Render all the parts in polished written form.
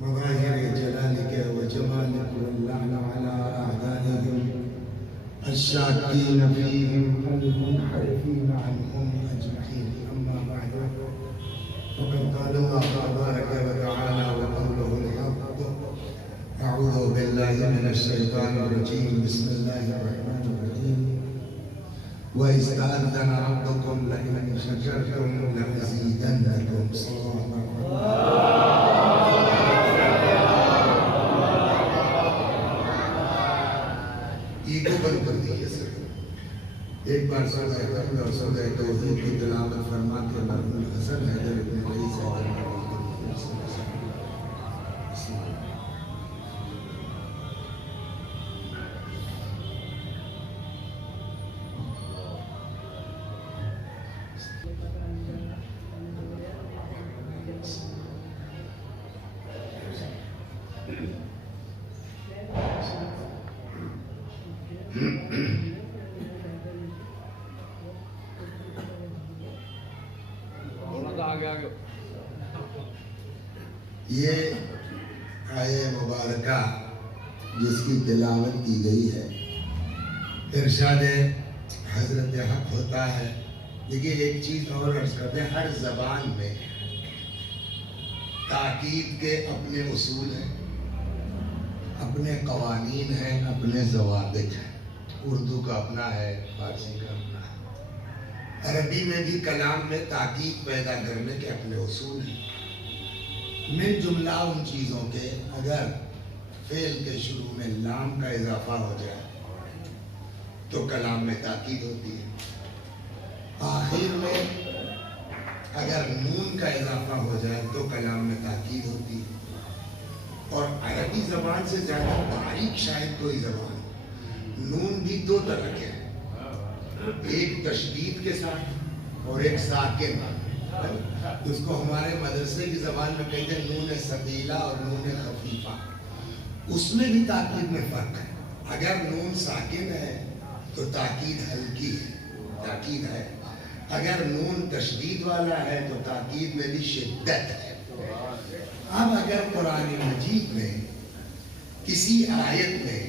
مظاهر جلالك وجمالك واللعن على أعدائهم الشاكين فيهم المنحرفين عنهم أجمعين. أما بعد فقد قال الله تبارك وتعالى وقوله الحق: أعوذ بالله من الشيطان الرجيم. بسم الله الرحمن الرحيم. وإذ تأذن ربكم لئن شكرتم لأزيدنكم. صلى الله عليه وسلم. ایگو بند کر دیئے سر. ایک بار سورہ حمد اور سورہ توحید کی تلاوت فرماتے مرحوم حسن حیدر ابن رئیس حیدر یہ آیہ مبارکہ جس کی تلاوت کی گئی ہے ارشاد حضرت حق ہوتا ہے. دیکھیے ایک چیز اور عرض کرتے ہیں، ہر زبان میں تاکید کے اپنے اصول ہیں، اپنے قوانین ہیں، اپنے ضوابط ہیں. اردو کا اپنا ہے، فارسی کا اپنا ہے. عربی میں بھی کلام میں تاکید پیدا کرنے کے اپنے اصول ہیں. من جملہ ان چیزوں کے اگر فعل کے شروع میں لام کا اضافہ ہو جائے تو کلام میں تاکید ہوتی ہے. آخر میں اگر نون کا اضافہ ہو جائے تو کلام میں تاکید ہوتی ہے. اور عربی زبان سے زیادہ باریک شاید کوئی زبان. نون بھی دو طرح کے ہیں، ایک تشدید کے ساتھ اور ایک ساکن. اس کو ہمارے مدرسے کی زبان میں کہتے ہیں نون ثقیلہ اور نون خفیفہ. اس میں بھی تاکید میں فرق ہے. اگر نون ساکن ہے تو تاکید ہلکی ہے، تاکید ہے. اگر نون تشدید والا ہے تو تاکید میں بھی شدت ہے. اب اگر قرآن مجید میں کسی آیت میں،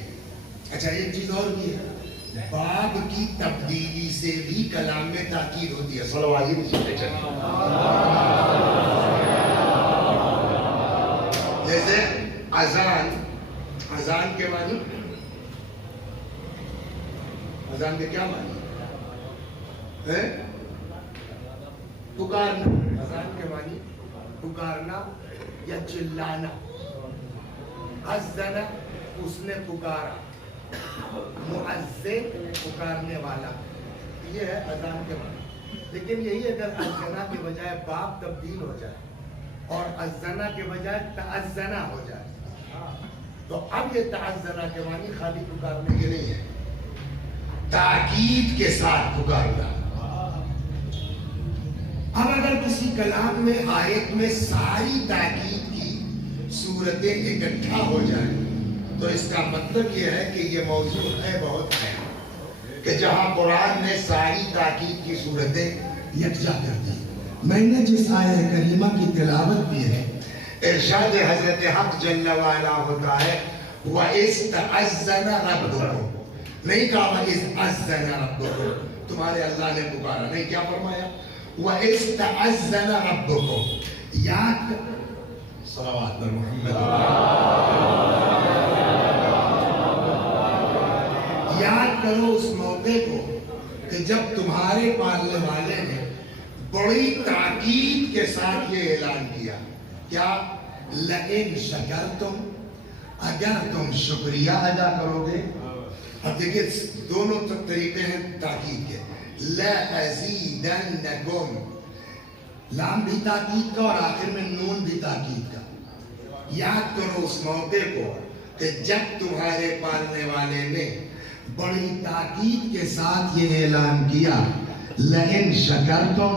اچھا ایک چیز اور بھی ہے، باب کی تبدیلی سے بھی کلام میں تاکید ہوتی ہے. صلوات جیسے اذان، اذان کے معنی، اذان کے کیا معنی ہے؟ پکارنا. اذان کے معنی پکارنا یا چلانا. اذن اس نے پکارا، مؤذن پکارنے والا، یہ ہے اذان کے معنی. لیکن یہی اگر اذنا کے بجائے باب تبدیل ہو جائے اور اذنا کے بجائے تعزنا ہو جائے تو اب یہ تعزنا کے معنی خالی پکارنے کے نہیں ہے، تاکید کے ساتھ پکارنا. اب اگر کسی کلام میں آیت میں ساری تاکید کی صورتیں اکٹھا ہو جائیں تو اس کا مطلب یہ ہے کہ یہ موضوع ہے بہت اہم، کہ جہاں قرآن نے ساری تاکید کی صورتیں یکجا کر دی. میں نے جس آیہ کریمہ کی تلاوت کی ہے، ارشاد حضرت حق جل وعلا ہوتا ہے وَإِذْ تَأَذَّنَ رَبُّكُمْ. نہیں کہا وَإِذْ أَذَّنَ رَبُّكُمْ، تمہارے اللہ نے پکارا. نہیں، کیا فرمایا؟ وَإِذْ تَأَذَّنَ رَبُّكُمْ. یاد صلوات پر محمد. یاد کرو اس موقع کو کہ جب تمہارے پالنے والے نے بڑی تاکید کے ساتھ یہ اعلان کیا. کیا؟ لئن شکرتم، اگر تم شکریہ ادا کرو گے. اب دیکھیں دونوں طریقے ہیں تاکید کے. لَأَزِيدَنَّكُمْ، لام بھی تاکید کا اور آخر میں نون بھی تاکید کا. یاد کرو اس موقع کو کہ جب تمہارے پالنے والے نے بڑی تاکید کے ساتھ یہ اعلان کیا لئن شکرتم،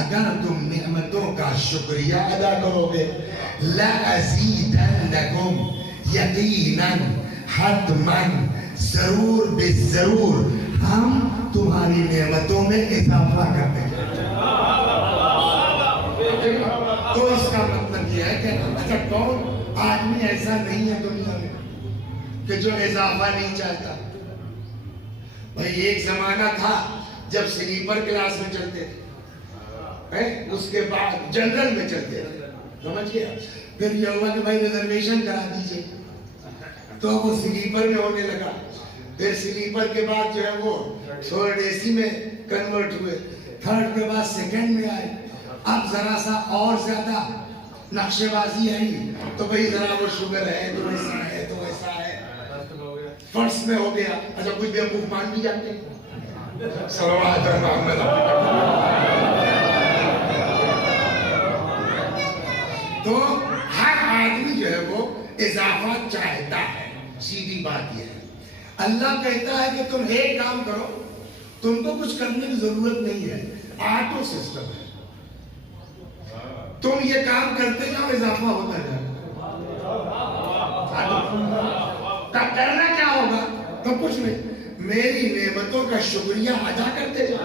اگر تم نعمتوں کا شکریہ ادا کرو گے، لَأَزِيدَنَّكُمْ، یقیناً، حتماً، ضرور بالضرور ہم تمہاری نعمتوں میں اضافہ کرتے ہیں. تو اس کا مطلب یہ ہے کہ اچھا کون آدمی ایسا نہیں ہے دنیا میں کہ جو اضافہ نہیں چاہتا. بھائی ایک زمانہ تھا جب سلیپر کلاس میں چلتے تھے, اس کے بعد جنرل میں چلتے تھے, سمجھ گیا. پھر یہ ہوا کہ بھائی ریزرویشن کرا دیجئے, تو وہ سلیپر میں ہونے لگا. پھر سلیپر کے بعد جو ہے وہ تھرڈ اے سی میں کنورٹ ہوئے, تھرڈ کے بعد سیکنڈ میں آئے. اب ذرا سا اور زیادہ نقشے بازی آئی تو بھئی ذرا وہ شوگر ہے تو ایسا ہے تو ایسا ہے, فرسٹ میں ہو گیا. اچھا کچھ بیوقوف مان بھی جاتے ہیں. صلوات محمد. تو ہر آدمی جو ہے وہ اضافہ چاہتا ہے, سیدھی بات یہ ہے. اللہ کہتا ہے کہ تم ایک کام کرو, تم کو کچھ کرنے کی ضرورت نہیں ہے, آٹو سسٹم ہے. تم یہ کام کرتے جاؤ, اضافہ ہوتا جائے. تب کرنا کیا ہوگا؟ تو کچھ نہیں, میری نعمتوں کا شکریہ ادا کرتے جاؤ,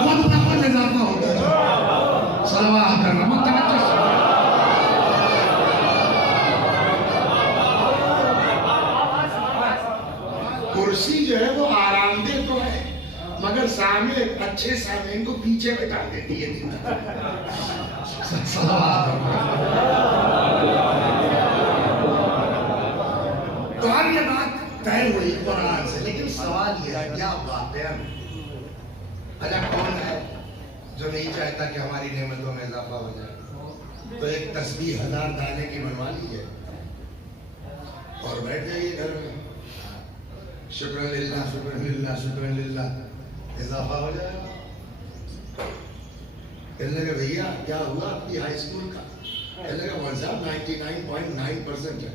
خود بخود اضافہ ہوتا جائے. صلوات کرنا کرسی جو ہے وہ آرام دہ تو ہے, مگر سامنے اچھے سامنے کو پیچھے بٹا دیتی ہے. تو اب یہ بات طے ہوئی قرآن سے, لیکن سوال یہ ہے کیا واقعہ میں اچھا کون ہے جو نہیں چاہتا کہ ہماری نعمتوں میں اضافہ ہو جائے؟ تو ایک تسبیح 1000 دانے کی بنوا لیجیے اور بیٹھ جائیے گھر میں, شکر للہ شکر للہ شکر للہ, اضافہ ہو جائے گا. کہنے لگے بھیا کیا ہوا آپ کی ہائی اسکول کا؟ کہنے لگا مول صاحب 99.9% ہے.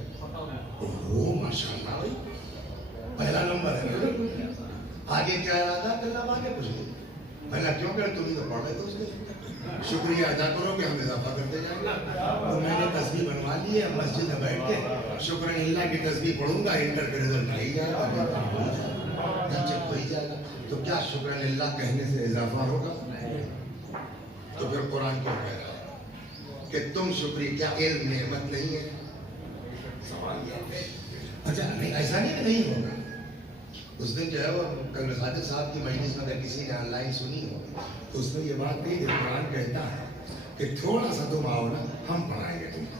اوہ ماشاءاللہ بھائی پہلا نمبر ہے. آگے کیا ارادہ کرنا, آگے کچھ نہیں. میں نے کیوں کہ تم ہی تو پڑھ رہے تھے اس کے شکریہ ادا کرو کہ ہم اضافہ کرتے جائیں گے. تو میں نے تسبیح بنوا لی ہے, مسجد میں بیٹھ کے شکر اللہ کی تسبیح پڑھوں گا, انٹر کا رزلٹ آ ہی جائے گا, نیچے ہو ہی جائے گا. تو کیا شکر اللہ کہنے سے اضافہ ہوگا؟ تو پھر قرآن کیوں کہہ رہا ہے کہ تم شکریہ, کیا علم نعمت نہیں ہے؟ سوال یہ. اچھا نہیں, ایسا نہیں ہوگا. اس دن جو ہے وہ کل صادق صاحب کی مجلس میں اگر کسی نے آن لائن سنی ہو تو اس میں یہ بات کہی کہ قرآن کہتا ہے کہ تھوڑا سا تم آؤ نا, ہم پڑھائیں گے تم کو.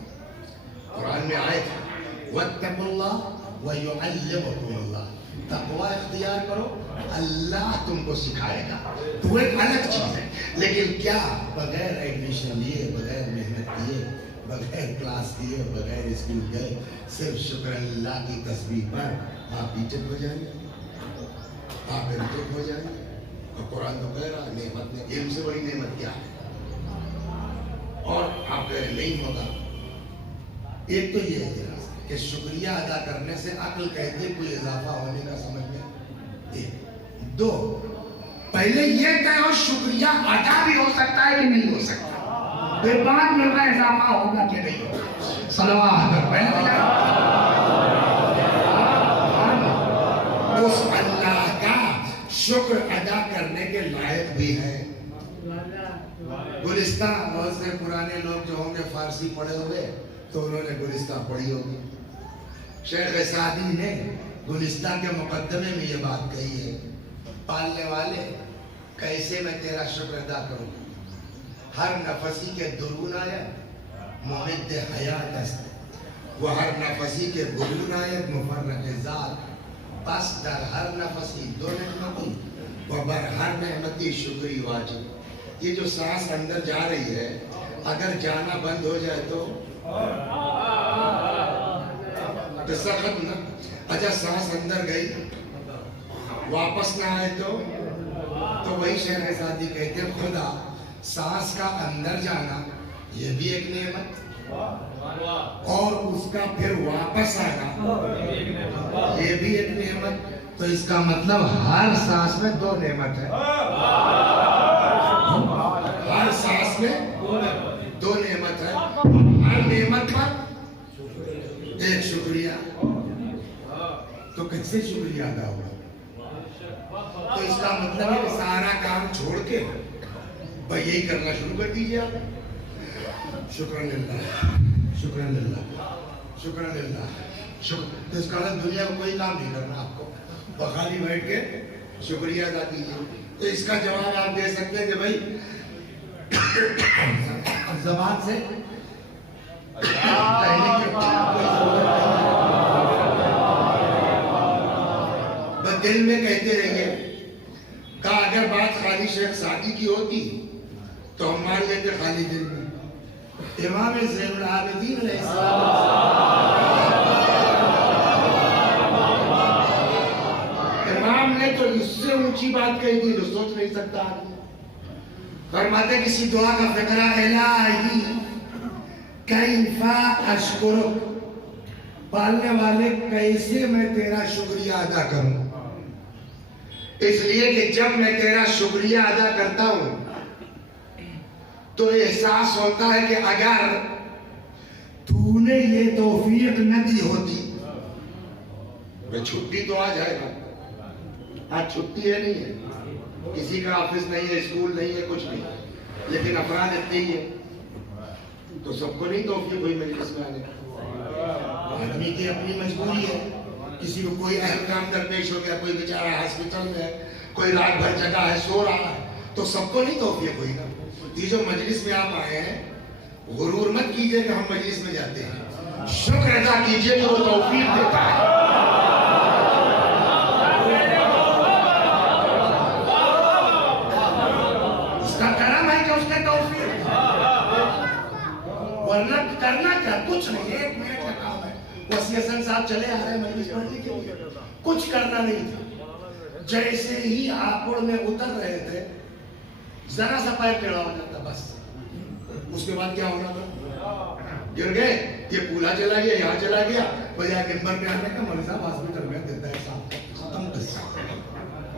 قرآن میں آئے تھے وَاتَّقُوا اللَّهَ وَيُعَلِّمُكُمُ اللَّهُ, تقوی اختیار کرو, اللہ تم کو سکھائے گا. تو ایک الگ چیز ہے, لیکن کیا بغیر ایڈمیشن لیے, بغیر محنت کیے, بغیر کلاس کیے, بغیر اسکول گئے, صرف شکر اللہ کی تسبیح پر آپ ٹیچر ہو جائیں گے, آپ انٹر ہو جائیں گے؟ اور قرآن تو کہہ رہا نعمت میں علم سے بڑی نعمت کیا ہے؟ اور آپ کہہ رہے نہیں ہوگا. ایک تو یہ اعتراض ہے کہ شکریہ ادا کرنے سے عقل کہتے کوئی اضافہ ہونے کا سمجھ میں. ایک دو, پہلے یہ کہو شکریہ ادا بھی ہو سکتا ہے کہ نہیں ہو سکتا, پھر بعد میں اضافہ ہوگا کہ نہیں ہوگا. صلوات اس اللہ کا شکر ادا کرنے کے لائق بھی ہے. گلستہ بہت سے پرانے لوگ جو ہوں گے فارسی پڑھے ہوئے تو انہوں نے گلستہ پڑھی ہوگی. شیخ سعدی نے گلستہ کے مقدمے میں یہ بات کہی ہے, پالنے والے کیسے میں تیرا شکر ادا کروں, ہر نفسی کے درون آیت ممد حیات است, وہ ہر نفسی کے درون آیت مفرق ذات, بس در ہر نفسی دو نعمتی و بر ہر نعمتی شکری واجب. یہ جو سانس اندر جا رہی ہے اگر جانا بند ہو جائے تو ختم نا. اچھا سانس اندر گئی واپس نہ آئے تو وہی شیخ سعدی کہتے ہیں خدا سانس کا اندر جانا یہ بھی ایک نعمت, اور اس کا پھر واپس آنا یہ بھی ایک نعمت. تو اس کا مطلب ہر سانس میں دو نعمت ہے, ہر سانس میں دو نعمت ہے, ہر نعمت پر ایک شکریہ. تو کیسے شکریہ ادا ہوگا؟ تو اس کا مطلب ہے کہ سارا کام چھوڑ کے بھائی یہی کرنا شروع کر دیجیے آپ. شکر اللہ شکران للہ، شکران للہ، شکر۔ تو اس کا مطلب دنیا میں کوئی کام نہیں کرنا آپ کو، بخالی بیٹھ کے شکریہ ادا کیجیے۔ تو اس کا جواب آپ دے سکتے ہیں کہ بھائی زبان سے بس دل میں کہتے رہیے۔ کہا اگر بات خالی شیخ سعدی کی ہوتی تو ہم مان لیتے خالی دل میں۔ امام زین العابدین علیہ السلام امام نے تو اس سے اونچی بات کہی تھی جو سوچ نہیں سکتا آدمی۔ فرماتے کسی دعا کا فقرہ، الہی کیف اشکرک، پالنے والے کیسے میں تیرا شکریہ ادا کروں؟ اس لیے کہ جب میں تیرا شکریہ ادا کرتا ہوں تو احساس ہوتا ہے کہ اگر تو نے یہ توفیق نہ دی ہوتی، چھٹی تو آج ہے نا، آج چھٹی ہے نہیں ہے، کسی کا آفس نہیں ہے، اسکول نہیں ہے، کچھ نہیں، لیکن افراد اتنے ہی ہے، تو سب کو نہیں توفیق ہوئی مجلس میں آنے کا۔ آدمی کی اپنی مجبوری ہے، کسی کو کوئی اہم کام درپیش ہو گیا، کوئی بیچارہ ہاسپٹل میں ہے، کوئی رات بھر جگہ ہے، سو رہا ہے، تو سب کو نہیں توفیق ہوئی نا۔ یہ جو مجلس میں آپ آئے ہیں، غرور مت کیجئے کہ ہم مجلس میں جاتے ہیں، شکر ادا کیجئے کہ وہ توفیق دیتا ہے۔ اس کا کرم ہے کہ اس نے توفیق، ورنہ کرنا کیا، کچھ نہیں، ایک منٹ کا کام ہے۔ وسیع حسن صاحب چلے آ رہے مجلس پڑھنے کے لیے، کچھ کرنا نہیں تھا، جیسے ہی ہاپوڑ میں اتر رہے تھے ذرا سا پیر ٹیڑھا ہو جاتا، بس اس کے بعد کیا ہونا تھا، گر گئے، یہ پولا چلا گیا، یہاں چلا گیا، بجائے ممبر پہ آنے کا مولوی صاحب ہاسپٹل میں دیتا ہے صاحب، ختم قصہ۔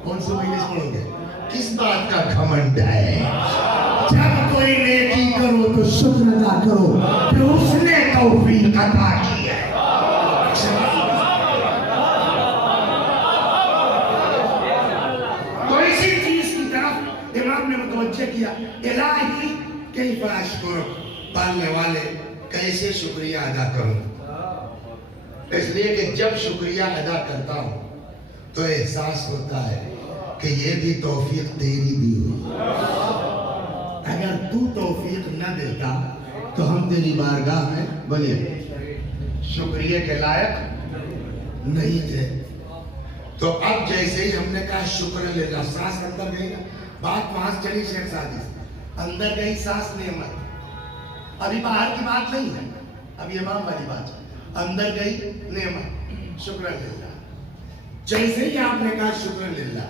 کون سی مجلس پڑھو گے؟ کس بات کا گھمنڈ ہے؟ جب کوئی نیکی کرو تو شکر ادا کرو کہ اس نے توفیق عطا کی ہے۔ تو اسی چیز کی طرف امام نے متوجہ کیا، الہی کیف اشکرک، پالنے والے کیسے شکریہ ادا کروں؟ اس لیے کہ جب شکریہ ادا کرتا ہوں تو احساس ہوتا ہے کہ یہ بھی توفیق تیری دی ہوئی، اگر تو توفیق نہ دیتا تو ہم تیری بارگاہ میں بولے شکریہ کے لائق نہیں تھے۔ تو اب جیسے ہی ہم نے کہا شکر للہ، سانس اندر گئی نا، بات وہاں چلی شیخ سعدی سے، اندر گئی سانس نعمت، ابھی باہر کی بات نہیں ہے، ابھی امام والی بات ہے، اندر گئی نعمت، شکر للہ۔ جیسے ہی آپ نے کہا شکر للہ،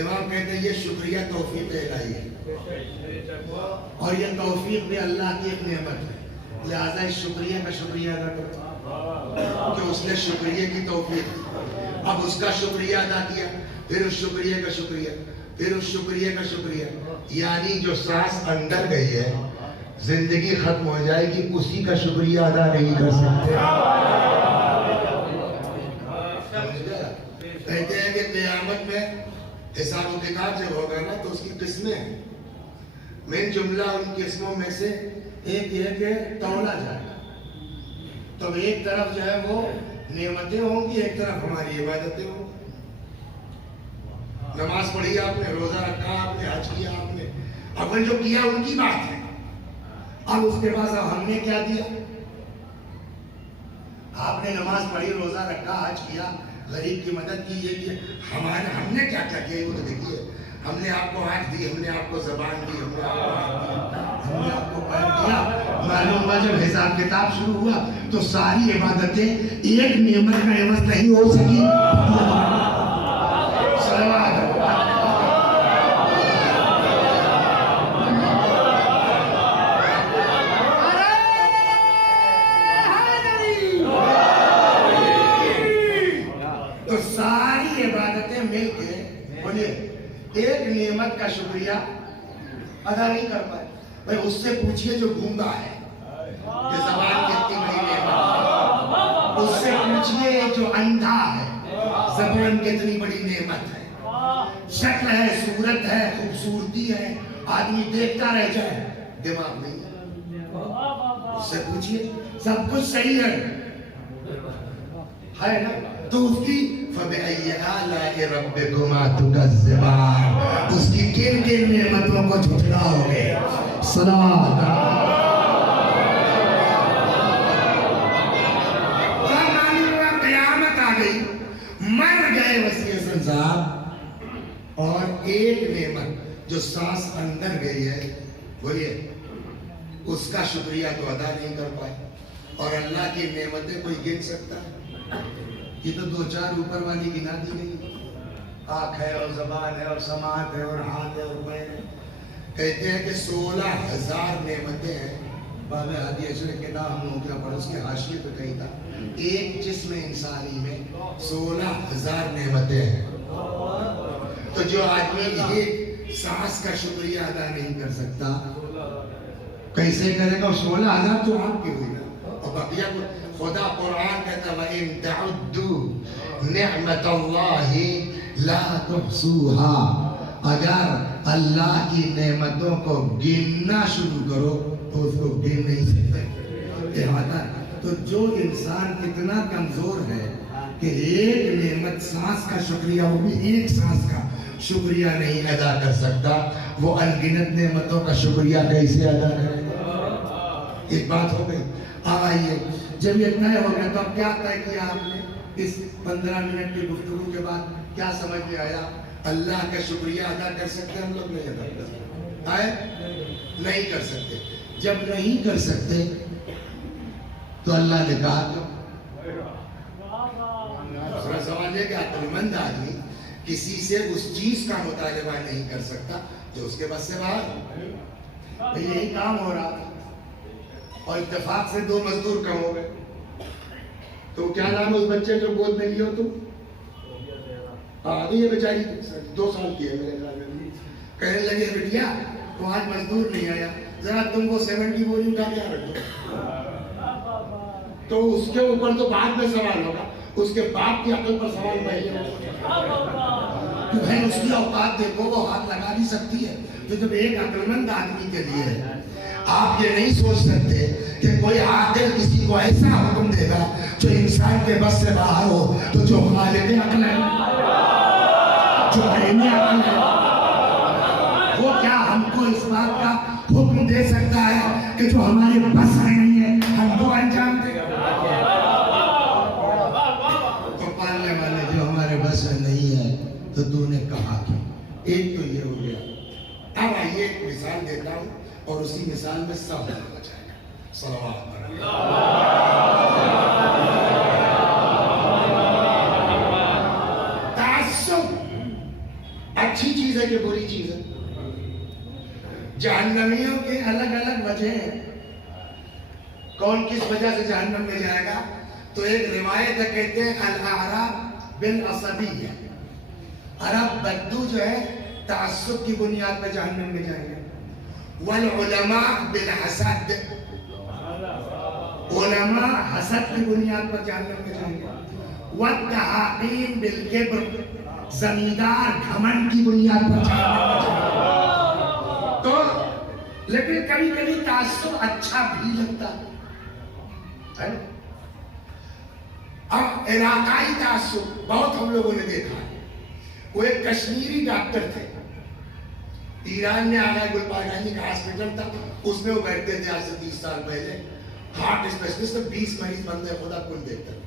امام کہتے ہیں یہ شکریہ توفیق الہی ہے، اور یہ توفیق بھی اللہ کی ایک نعمت ہے، لہذا اس شکریہ کا شکریہ ادا کرو کہ اس نے شکریہ کی توفیق، اب اس کا شکریہ ادا کیا، پھر اس شکریہ کا شکریہ، پھر اس شکریہ کا شکریہ، یعنی جو سانس اندر گئی ہے زندگی ختم ہو جائے گی، اسی کا شکریہ ادا نہیں کر سکتے۔ کہتے ہیں کہ قیامت میں حساب و کتاب جب ہوگا نا تو اس کی قسمیں ہیں، میں جملہ ان قسموں میں سے ایک یہ کہ تولا جائے گا، تو ایک طرف جو ہے وہ نعمتیں ہوں گی، ایک طرف ہماری عبادتیں ہوں گی۔ نماز پڑھی آپ نے، روزہ رکھا آپ نے، حج کیا آپ نے، اب جو کیا ان کی بات ہے، اب اس کے بعد ہم نے کیا دیا؟ آپ نے نماز پڑھی، روزہ رکھا، حج کیا، غریب کی مدد کی، یہ کیا، ہم نے کیا کیا کیا وہ تو دیکھیے، ہم نے آپ کو آنکھ دی، ہم نے آپ کو زبان دی، ہم نے آپ کو ہاتھ دیا، ہم نے آپ کو پیر دیا۔ معلوم ہوا جب حساب کتاب شروع ہوا تو ساری عبادتیں ایک نعمت کا عوض نہیں ہو سکی۔ تو ساری عبادتیں مل کے بولے ایک نعمت کا شکریہ ادا نہیں کر پائے۔ بھائی اس سے پوچھئے جو گونگا ہے کہ زبان کتنی بڑی نعمت ہے، اس سے پوچھئے جو اندھا ہے زبان کتنی بڑی نعمت ہے، شکل ہے، صورت ہے، خوبصورتی ہے، آدمی دیکھتا رہ جائے، دماغ نہیں ہے، اس سے پوچھئے سب کچھ صحیح ہے نا؟ تو اس کی فَبِأَيِّ آلَاءِ رَبِّكُمَا تُكَذِّبَانِ، اس کی کن کن نعمتوں کو جھٹلاؤ گے؟ صلوات قیامت آ گئی، مر گئے وسیع حسن صاحب، اور ایک نعمت جو سانس اندر گئی ہے بولیے اس کا شکریہ تو ادا نہیں کر پائے. اور اللہ کی نعمتیں کوئی گن سکتا ہے؟ یہ تو دو چار اوپر والی گنا دی گئی، آنکھ ہے اور زبان ہے اور سماعت ہے اور ہاتھ ہے اور پیر ہے. کہتے ہیں کہ 16,000 نعمتیں ہیں. بعد حدیث ایسے کتاب ہم لوگوں کیا پڑھا، اس کے حاشیے پہ کہی تھا ایک جسم انسانی میں 16,000 نعمتیں ہیں. تو جو آدمی ایک سانس کا شکریہ ادا نہیں کر سکتا کیسے کرے گا؟ 16,000 تو آپ کی ہوئی نا. اور بقیہ خدا قرآن کہتا ہے وَإِن تَعُدُّوا نِعْمَةَ اللَّهِ لَا تُحْصُوهَا، اگر اللہ کی نعمتوں کو گننا شروع کرو تو اس کو گن نہیں سکتے. تو جو انسان اتنا کمزور ہے کہ ایک نعمت سانس کا شکریہ، وہ بھی ایک سانس کا شکریہ نہیں ادا کر سکتا، وہ انگنت نعمتوں کا شکریہ کیسے ادا کرے گا؟ ایک بات ہو گئی. آئیے جب یہ طے ہو گیا تو اب کیا طے کیا آپ نے؟ اس 15 منٹ کی گفتگو کے بعد کیا سمجھ میں آیا؟ اللہ کا شکریہ ادا کر سکتے ہم لوگ؟ نہیں ادا کر سکتے، نہیں کر سکتے. جب نہیں کر سکتے تو اللہ نے کہا دوسرا سوال ہے کہ عقل مند آدمی کسی سے اس چیز کا مطالبہ نہیں کر سکتا جو اس کے بس سے باہر. یہی کام ہو رہا تھا اور اتفاق سے 2 مزدور کم ہو گئے. تو کیا نام ہے اس بچے جو گود میں لیو تم؟ یہ بیچاری 2 سال کی ہے میرے خیال میں. کہنے لگے بیٹیا تو آج مزدور نہیں آیا، ذرا تم کو 7 کی بوری اٹھا کے رکھ دو. تو اس کے اوپر تو بعد میں سوال ہوگا، اس کے باپ کی عقل پر سوال پہلے ہوگا. تو بھائی اس کی اوقات دیکھو، وہ ہاتھ لگا بھی سکتی ہے. تو جب ایک عقل مند آدمی کے لیے ہے، آپ یہ نہیں سوچ سکتے کہ کوئی عاقل کسی کو ایسا حکم دے گا جو انسان کے بس سے باہر ہو. تو جو خالق عقل ہے، جو عین عقل ہے، وہ کیا ہم کو اس بات کا حکم دے سکتا ہے کہ جو ہمارے بس میں نہیں ہے ہم تو انجام دیں؟ تو پالنے والے جو ہمارے بس میں نہیں ہے تو تو نے کہا کہ ایک تو یہ ہو گیا. اب آئیے ایک مثال دیتا ہوں اور اسی مثال میں سب ہو جائے گا. صلوات تعصب اچھی چیز ہے کہ بری چیز ہے؟ جہنمیوں کی الگ الگ وجہ ہیں. کون کس وجہ سے جہنم میں جائے گا؟ تو ایک روایت ہے، کہتے ہیں الاعراب بالعصبیہ، عرب بدو جو ہے تعصب کی بنیاد پر جہنم میں جائیں گے. والعلماء بالحسد، علماء حسد کی بنیاد پر جہنم میں جائیں گے. والتحاقین بالکبر، زمیندار گھمنڈ کی بنیاد پر جہنم میں جائیں گے. تو لیکن کبھی کبھی تعصب اچھا بھی لگتا ہے. اب علاقائی تعصب بہت ہم لوگوں نے دیکھا ہے. وہ ایک کشمیری ڈاکٹر تھے، ایران میں آگا گلپاگانی کا ہاسپٹل تھا، اس میں وہ بیٹھتے تھے. آج سے 30 سال پہلے ہارٹ اسپیشلسٹ 20 مریض بندے خدا کل دیکھتا تھا.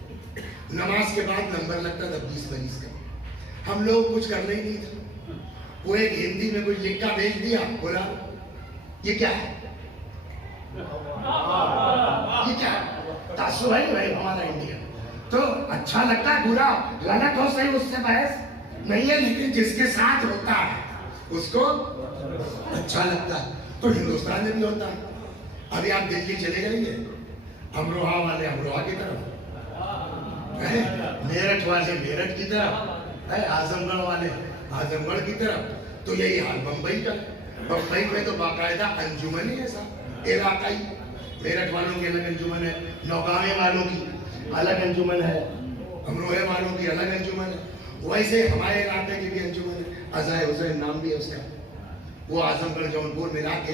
نماز کے بعد نمبر لگتا تھا 20 مریض کا. ہم لوگ کچھ کرنا ہی نہیں تھا. وہ ایک ہندی میں کوئی لکھا بھیج دیا، بولا یہ کیا ہے؟ یہ کیا ہے؟ تعصب ہے بھائی ہمارا انڈیا. تو اچھا لگتا ہے، برا غلط ہو صحیح اس سے بحث نہیں ہے، لیکن جس کے ساتھ ہوتا ہے اس کو اچھا لگتا ہے. تو ہندوستان میں بھی ہوتا ہے. ابھی آپ دلی چلے جائیں گے، امروہہ والے امروہہ کی طرف، میرٹھ والے میرٹھ کی طرف، اعظم گڑھ والے اعظم گڑھ کی طرف. تو یہی حال بمبئی کا. بمبئی میں تو باقاعدہ انجمن ہی ہے صاحب علاقائی. میرٹھ والوں کی الگ انجمن ہے، نوگاوے والوں کی الگ انجمن ہے، امروہے والوں کی الگ انجمن ہے. ویسے ہمارے علاقے کی بھی انجمن ہے، عزائے حسین نام بھی ہے اس کا. وہ اعظم گڑھ جون پور ملا کے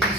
20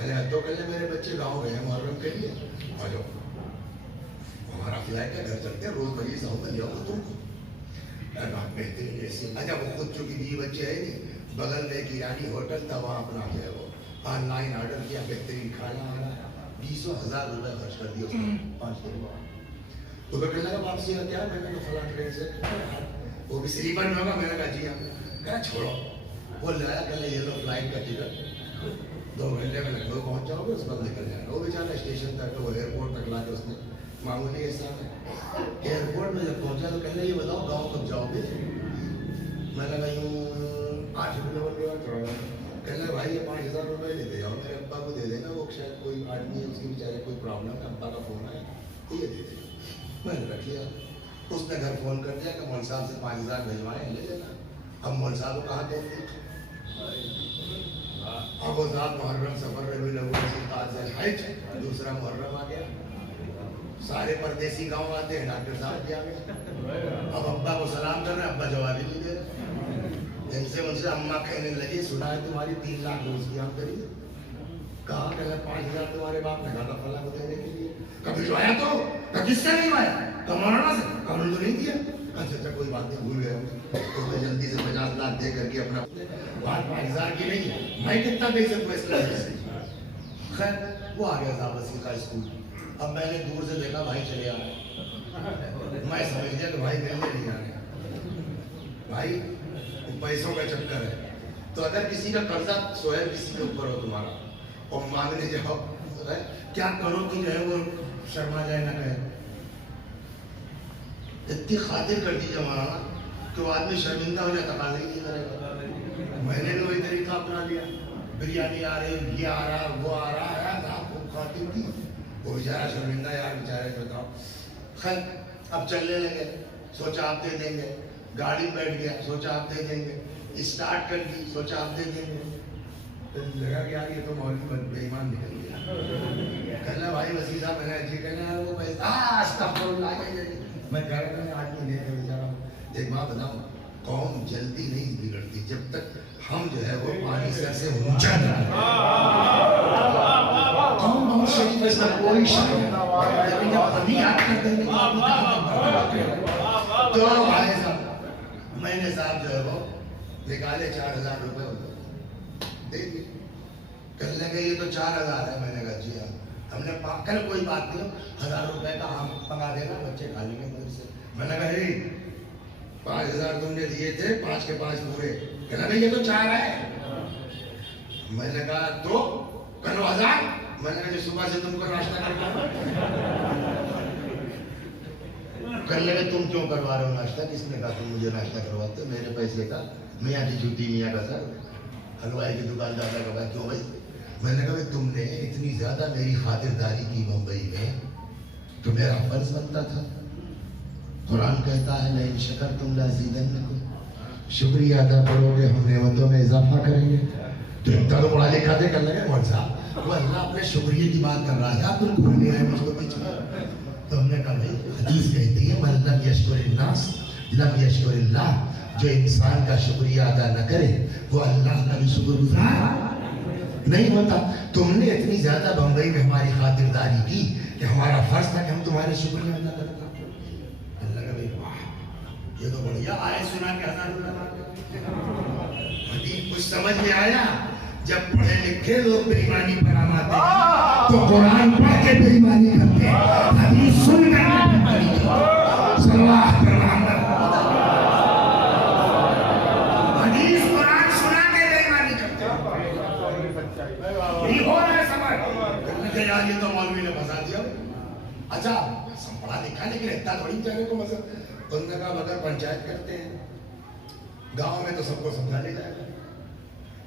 میں نے تو کل میرے بچے گاؤں گئے ہیں محرم کے لیے، آ جاؤ ہمارا فلائٹ ہے، گھر چلتے ہیں، روز بھائی ساؤں میں لے آؤ تم کو بہترین ایسی۔ اچھا وہ خود چونکہ بیوی بچے ہے نہیں، بغل میں ایک ایرانی ہوٹل تھا، وہاں اپنا جو ہے وہ آن لائن آرڈر کیا، بہترین کھانا آنا، 20,000 روپئے خرچ کر دیا اس نے 5 دن بعد۔ تو میں کہنے لگا واپسی کا کیا، میں نے کہا فلاں ٹرین سے، وہ بھی سلیپر میں ہوگا، میں نے کہا جی ہاں، کہا چھوڑو، وہ لایا کہ یہ لو فلائٹ کا ٹکٹ، 2 گھنٹے میں لکھنؤ پہنچ جاؤ گے، اس بعد نکل جائے گا۔ وہ بیچارہ اسٹیشن تک، وہ ایئرپورٹ تک لا کے اس نے معمولی ایسا ہے، ایئرپورٹ میں جب پہنچا تو کہنے یہ بتاؤ گاؤں کب جاؤ گے؟ میں نے کہا یوں 8 کلومیٹر بعد تھوڑا گا، کہنے بھائی یہ 5,000 روپئے لے دے جاؤ، میرے ابا کو دے دینا، وہ شاید کوئی آدمی ہے اس کے بیچارے کوئی پرابلم ہے، ابا کا فون ہے، یہ دے دے۔ میں نے رکھ لیا، اس نے گھر فون کر دیا کہ مول صاحب سے 5,000 بھجوائیں، لے لینا۔ اب مول صاحب کو کہاں کہتے ہیں، اب وہ ذات محرم سفر ربیع الاول سے حج، دوسرا محرم آ گیا، سارے پردیسی گاؤں آتے ہیں، ڈاکٹر صاحب بھی آ گئے، اب ابا کو سلام کر رہے ہیں، ابا جواب ہی نہیں دے رہے، ان سے اماں کہنے لگی سنا ہے تمہاری 3 لاکھ روز کی آمدنی، کہا کہ 5,000 تمہارے باپ نے کہا فلاں کو دینے کے لیے، کبھی جو آیا تو کس سے نہیں آیا، کمانا سے قانون تو نہیں دیا، اچھا کوئی بات نہیں، بھول گئے ہم، تو میں جلدی سے 50 لاکھ دے کر کے اپنا بات 5,000 کی نہیں ہے، میں کتنا دے سکوں اس لیے سے۔ خیر وہ آ گیا صاحب وسیع کا اسکول، اب میں نے دور سے دیکھا بھائی چلے آ رہے، میں سمجھ گیا کہ بھائی ملنے نہیں آ رہے، بھائی پیسوں کا چکر ہے، تو اگر کسی کا قرضہ سوہر کسی کے اوپر ہو تمہارا اور مانگنے جاؤ، کیا کرو کہ جو ہے وہ شرما جائے نہ کہے، اتنی خاطر کر دیجیے مولانا کہ وہ آدمی شرمندہ ہو جائے، تقاضا ہی نہیں کرے گا۔ میں نے بھی وہی طریقہ اپنا لیا، بریانی آ رہی، یہ آ رہا، وہ آ رہا ہے، آپ کو خاطر تھی، وہ بیچارہ شرمندہ یار بیچارے بتاؤ۔ خیر اب چلنے لگے، سوچا آپ دے دیں گے، گاڑی بیٹھ گیا، سوچا آپ دے دیں گے، اسٹارٹ کر دی، سوچا آپ دے دیں گے، لگا کہ یار یہ تو مولوی بے ایمان نکل گیا، کہنا بھائی وسیع صاحب میں نے جی کہنا ہے وہ پیسہ استغفر اللہ، میں کہہ رہا تھا آدمی لے کے بیچارہ۔ ایک بات بتاؤں، قوم جلدی نہیں بگڑتی جب تک ہم جو ہے وہ پانی سر سے اونچا نہ کریں، قوم بہت شریف اس میں کوئی شک نہیں، لیکن جب ہم ہی یاد کرتے ہیں تو بھائی صاحب میں نے صاحب جو ہے وہ نکالے 4,000 روپے دے دیے، کہنے لگے یہ تو 4,000 ہے، میں نے کہا جی ہاں، ہم نے کل کوئی بات نہیں، 1,000 روپے کا ہم پکا دینا، بچے کھا لیں گے مجھ سے۔ میں نے کہا 5,000 تم نے دیے تھے، 5 کے 5 پورے، کہنے لگے یہ تو 4 ہے، میں نے کہا تو کرو 1,000، میں نے کہا جو صبح سے تم کو ناشتہ کرنا، کہنے لگے تم کیوں کروا رہے ہو ناشتہ، کس نے کہا تم مجھے ناشتہ کرواتے ہو، میرے پیسے کا میاں کی جوتی میاں کا سر، حلوائی کی دکان دادا کا بھائی کیوں بھائی، میں نے کہا تم نے اتنی زیادہ میری خاطرداری کی ممبئی میں تو میرا فرض بنتا تھا، قرآن کہتا ہے لئن شکرتم لازیدنکم، شکریہ ادا کرو گے ہم نعمتوں میں اضافہ کریں گے، تو اتنا تو پڑھا لکھا تھے کر لگے مول صاحب، وہ اللہ اپنے شکریہ کی بات کر رہا ہے، آپ بالکل بھول گئے مجھ کو پیچھے، تو ہم نے کہا بھائی حدیث کہتی ہے من لم یشکر الناس لم یشکر اللہ، جو انسان کا شکریہ ادا نہ کرے وہ اللہ کا بھی شکر گزار نہیں ہوتا۔ تم نے اتنی زیادہ بمبئی میں ہماری خاطرداری کی کہ ہمارا فرض تھا کہ ہم تمہارے شکریہ ادا کرتے۔ اللہ کا بھائی واہ یہ تو بڑھیا آئے سنا کے 1,000 روپے حدیث کچھ سمجھ میں آیا، جب پڑھے لکھے لوگ بے ایمانی پر آماتے ہیں تو قرآن پڑھ کے بے ایمانی کرتے ہیں، حدیث سن کر بے ایمانی کرتے ہیں، صلی اللہ علیہ وسلم حدیث قرآن سنا کے بے ایمانی کرتے ہیں، یہ ہو رہا ہے سمجھ کہ یار یہ تو مولوی نے پھنسا دیا۔ اچھا پڑھا لکھا لیکن اتنا تھوڑی چاہے کو مذہب، انہوں نے کہا اگر پنچایت کرتے ہیں گاؤں میں تو سب کو سمجھا لے جائے گا،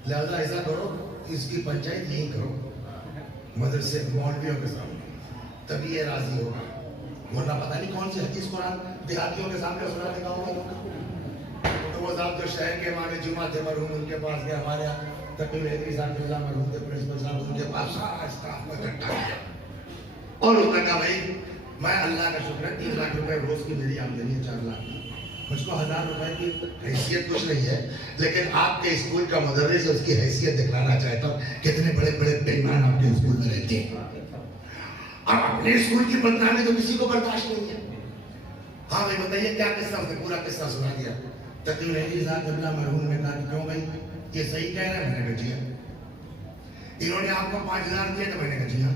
لہذا ایسا کرو اس کی پنچایت یہیں کرو مدرسے مولویوں کے سامنے، تبھی یہ راضی ہوگا، ورنہ پتہ نہیں کون سی حدیث قرآن دیہاتیوں کے سامنے سنا دے گاؤں والوں کو۔ تو وہ صاحب جو شہر کے ہمارے جمعہ تھے مرحوم ان کے پاس گئے، ہمارے یہاں تقریب ادریس صاحب اللہ مرحوم تھے پرنسپل صاحب، ان کے پاس سارا اسٹاف کو اکٹھا کیا اور اس نے کہا بھائی میں اللہ کا شکر ہے 3 لاکھ روپے روز کی میری آمدنی ہے، 4 لاکھ مجھ کو 1000 روپے کی حیثیت کچھ نہیں ہے، لیکن آپ کے اسکول کا مدرس اس کی حیثیت دکھلانا چاہتا ہوں. کتنے بڑے بڑے پیمان آپ کے اسکول میں رہتے ہیں، اور اپنے اسکول کی بدنامی تو کسی کو برداشت نہیں ہے. ہاں بھائی بتائیے کیا قصہ، اس نے پورا قصہ سنا دیا. تقی الہندی صاحب قبلہ مرحوم نے کہا کہ کیوں بھائی یہ صحیح کہہ رہا ہے؟ میں نے کہا جی ہاں. انہوں نے آپ کو 5000 دیا تو میں نے کہا جی ہاں.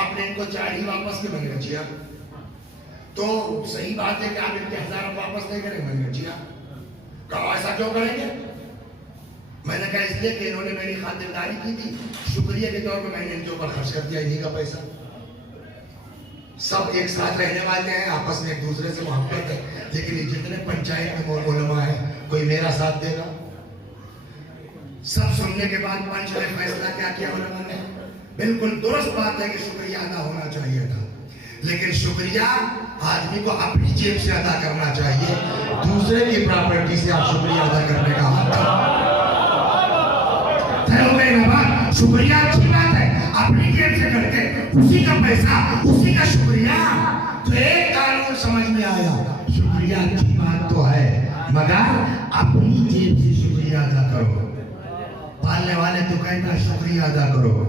آپ نے ان کو 4 ہی واپس کے، میں نے کہا جی ہاں. تو صحیح بات ہے کہ آپ ان کے 1000 واپس نہیں کریں گے؟ میں نے کہا جی ہاں. کہا ایسا کیوں کریں گے؟ میں نے کہا اس لیے کہ انہوں نے میری خاطرداری کی تھی، شکریہ کے طور پہ میں نے ان کے اوپر خرچ کر دیا انہی کا پیسہ. سب ایک ساتھ رہنے والے ہیں، آپس میں ایک دوسرے سے محبت ہے، لیکن یہ جتنے پنچایت میں علماء ہیں کوئی میرا ساتھ دے گا؟ سب سننے کے بعد پنچ نے فیصلہ کیا کیا علماء نے؟ بالکل درست بات ہے کہ شکریہ ادا ہونا چاہیے تھا، لیکن شکریہ آدمی کو اپنی جیب سے ادا کرنا چاہیے. دوسرے کی پراپرٹی سے آپ شکریہ ادا کرنے کا حق ہے. شکریہ اچھی بات ہے، اپنی جیب سے کر کے اسی کا پیسہ اسی کا شکریہ. تو ایک قانون سمجھ میں آیا، شکریہ اچھی بات تو ہے مگر اپنی جیب سے شکریہ ادا کرو. پالنے والے تو کہتا شکریہ ادا کرو،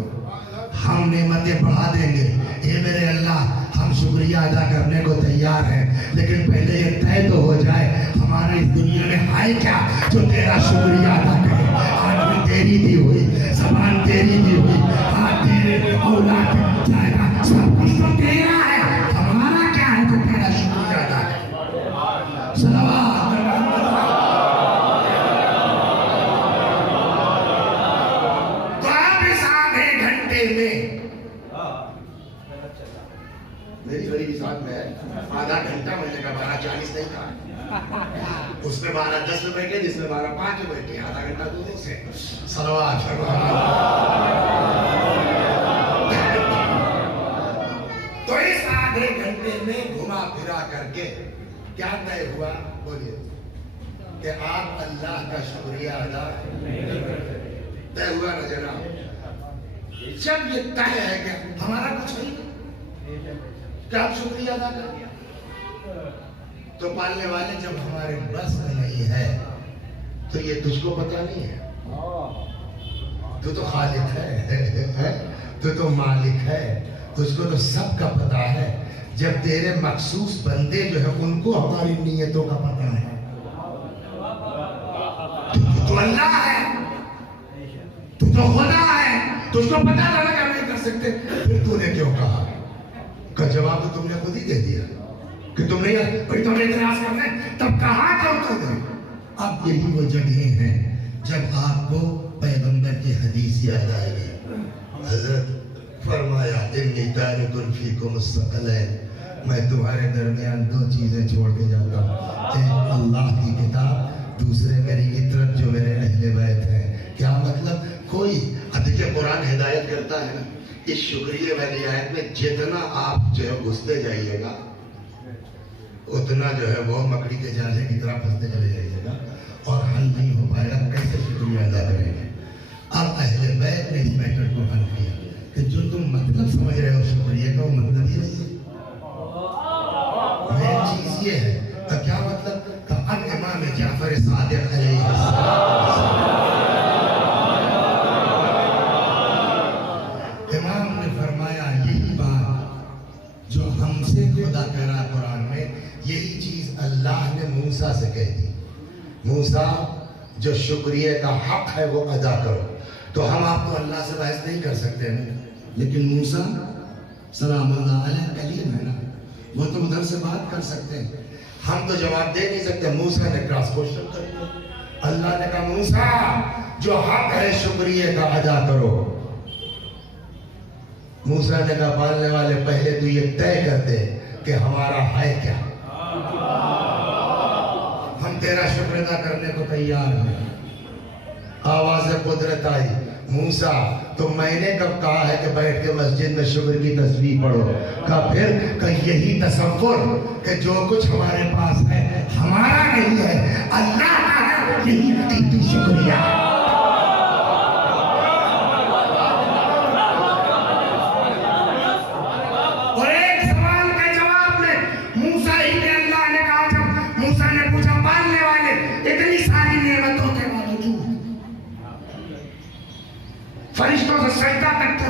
ہم نعمتیں بڑھا دیں گے. اے میرے اللہ ہم شکریہ ادا کرنے کو تیار ہیں، لیکن پہلے یہ طے تو ہو جائے ہمارا اس دنیا میں ہے کیا جو تیرا شکریہ ادا کرے. آج بھی تیری دی ہوئی زبان، تیری دی ہوئی ہاتھ، تیرے اولاد جائے سب کچھ تو تیرا ہے، ہمارا کیا ہے جو تیرا شکریہ ادا کرے. صلوات میری غریبی ساتھ میں ہے. آدھا گھنٹہ میں نے کہا 12:40 نہیں کہا، اس میں 12:10 میں بیٹھے، جس میں 12:05 میں بیٹھے. آدھا گھنٹہ دور سے. صلوات تو اس آدھے گھنٹے میں گھما پھرا کر کے کیا طے ہوا؟ بولیے کہ آپ اللہ کا شکریہ ادا طے ہوا نا جناب. جب یہ طے ہے کہ ہمارا کچھ نہیں کیا آپ شکریہ ادا کر دیا، تو پالنے والے جب ہمارے بس میں نہیں ہے تو یہ تجھ کو پتہ نہیں ہے؟ تو خالق ہے، تو مالک ہے، تجھ کو تو سب کا پتہ ہے. جب تیرے مخصوص بندے جو ہے ان کو ہماری نیتوں کا پتہ ہے. تو اللہ ہے، تو خدا ہے، تجھ کو پتہ لگا کہ ہم نہیں کر سکتے، پھر تو نے کیوں کہا؟ کا جواب تو تم نے خود ہی دے دیا کہ تم نے بھائی تم نے اعتراض کرنا ہے، تب کہا کیوں تم نے؟ اب یہی وہ جگہیں ہیں جب آپ کو پیغمبر کی حدیث یاد آئے گی. حضرت فرمایا انی تارک فیکم الثقلین، میں تمہارے درمیان 2 چیزیں چھوڑ کے جاتا ہوں، ایک اللہ کی کتاب، دوسرے میری عطرت جو میرے اہل بیت ہیں. کیا مطلب؟ کوئی دیکھیے قرآن ہدایت کرتا ہے نا، اس شکریہ والی آیت میں جتنا آپ جو ہے گھستے جائیے گا اتنا جو ہے وہ مکڑی کے جالے کی طرح پھنستے چلے جائیے گا اور حل نہیں ہو پائے گا. کیسے شکریہ ادا کریں گے؟ اب اہل بیت نے اس میٹر کو حل کیا کہ جو تم مطلب سمجھ رہے ہو شکریہ کا وہ مطلب ہی نہیں ہے. مین چیز یہ ہے کہ کیا مطلب کہ اب امام جعفر صادق علیہ السلام امام نے فرمایا یہی بات جو ہم سے خدا کہہ رہا قرآن میں، یہی چیز اللہ نے موسیٰ سے کہہ دی. موسیٰ جو شکریہ کا حق ہے وہ ادا کرو. تو ہم آپ تو اللہ سے بحث نہیں کر سکتے ہیں، لیکن موسیٰ سلام اللہ علیہ کلیم ہے نا، وہ تو ادھر سے بات کر سکتے ہیں، ہم تو جواب دے نہیں سکتے. موسیٰ نے کراس کوشچن کر دیا. اللہ نے کہا موسیٰ جو حق ہے شکریہ کا ادا کرو. موسیٰ نے کہا پالنے والے پہلے تو یہ طے کرتے کہ ہمارا ہے کیا، ہم تیرا شکر ادا کرنے کو تیار ہیں. آواز قدرت آئی، موسیٰ تو میں نے کب کہا ہے کہ بیٹھ کے مسجد میں شکر کی تسبیح پڑھو؟ کہا پھر کہ یہی تصور کہ جو کچھ ہمارے پاس ہے ہمارا نہیں ہے، اللہ کا ہے، یہی حقیقی شکریہ. اور ایک سوال کے جواب میں موسیٰ ہی نے اللہ نے کہا جب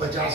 50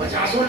50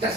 10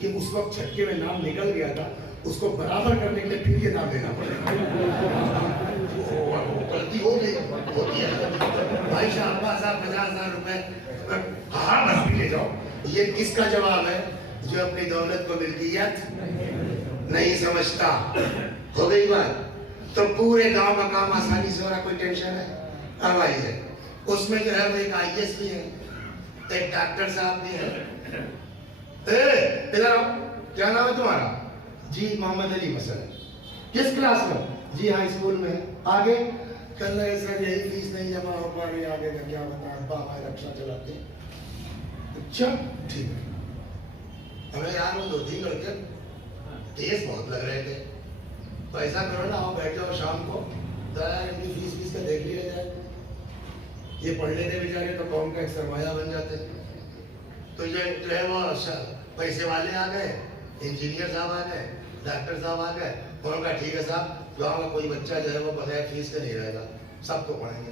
کہ اس وقت چھٹکے میں نام نکل گیا تھا، اس کو برابر کرنے کے لیے پھر یہ نام لینا پڑے گا. غلطی ہو گئی ہوتی ہے بھائی صاحب 50,000 روپے ہاں بس بھی لے جاؤ. یہ کس کا جواب ہے؟ جو اپنی دولت کو ملکیت نہیں سمجھتا. ہو گئی بات. تو پورے گاؤں کا کام آسانی سے ہو رہا، کوئی ٹینشن ہے؟ اب آئیے اس میں جو ہے وہ ایک IAS بھی ہے، ایک ڈاکٹر صاحب بھی ہے. ادھر آؤ، کیا نام ہے تمہارا؟ جی محمد علی مثلا. کس کلاس میں؟ جی ہائی اسکول میں. آگے؟ کل سر یہی فیس نہیں جمع ہو پا رہی، آگے کا کیا بتائیں، ابا ہمارے رکشا چلاتے ہیں. اچھا ٹھیک ہے. ہمیں یار وہ 2-3 لڑکے تیز بہت لگ رہے تھے. تو ایسا کرو نا، آؤ بیٹھ جاؤ شام کو، ان کی فیس کا دیکھ لیا جائے. یہ پڑھ لیتے بیچارے تو قوم کا ایک سرمایہ بن جاتے. تو یہ جو ہے وہ پیسے والے آ گئے، انجینئر صاحب آ گئے، ڈاکٹر صاحب آ گئے. انہوں نے کہا ٹھیک ہے صاحب، گاؤں کا کوئی بچہ جو ہے وہ بغیر فیس کے نہیں رہے گا، سب کو پڑھیں گے.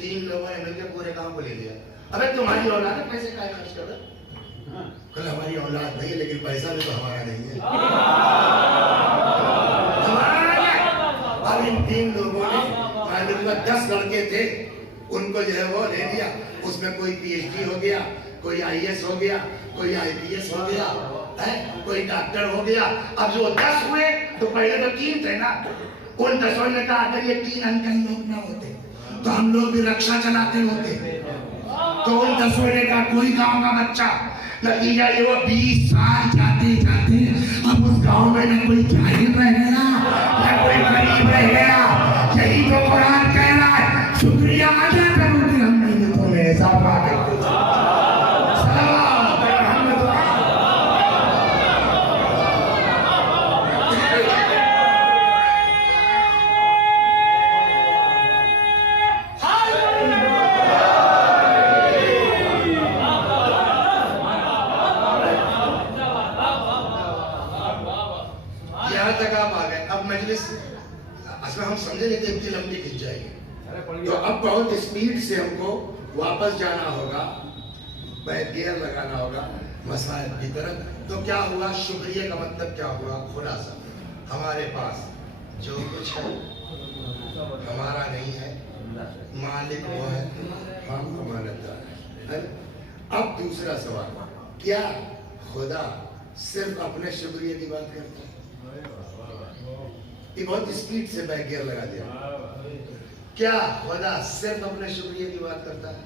3 لوگوں نے مل کے پورے کام کو لے لیا. ابے تمہاری اولاد ہے، پیسے کا خرچ کر رہے؟ کل ہماری اولاد نہیں ہے لیکن پیسہ بھی تو ہمارا نہیں ہے. اب ان 3 لوگوں نے 10 لڑکے تھے، ان کو جو ہے وہ لے لیا. اس میں کوئی PhD ہو گیا، کوئی IAS ہو گیا، کوئی IPS ہو گیا، کوئی ڈاکٹر ہو گیا. اب جو 10 ہوئے تو پہلے تو 3 تھے نا. ان 10 نے کہا اگر یہ 3 انکل لوگ نہ ہوتے تو ہم لوگ بھی رکشا چلاتے ہوتے. تو ان 10 نے کہا کوئی گاؤں کا بچہ. نتیجہ یہ وہ 20 سال جاتے جاتے اب اس گاؤں میں نہ کوئی جاہل رہ گیا نہ کوئی غریب رہ گیا. یہی تو قرآن کہہ رہا ہے، شکریہ ادا کرو کہ ہم نے تمہیں ایسا پا کر ہم سمجھے نہیں تھے اتنی لمبی کھنچ جائے گی. تو اب بہت اسپیڈ سے ہم کو واپس جانا ہوگا، بیک گیئر لگانا ہوگا مسائل کی طرف. تو کیا ہوا؟ شکریہ کا مطلب کیا ہوا؟ خلاصہ ہمارے پاس جو کچھ ہے ہمارا نہیں ہے، مالک وہ ہے، ہم امانت دار ہیں. اب دوسرا سوال، کیا خدا صرف اپنے شکریہ کی بات کرتا ہے؟ یہ بہت اسپیڈ سے بیک گیئر لگا دیا. کیا خدا صرف اپنے شکریہ کی بات کرتا ہے؟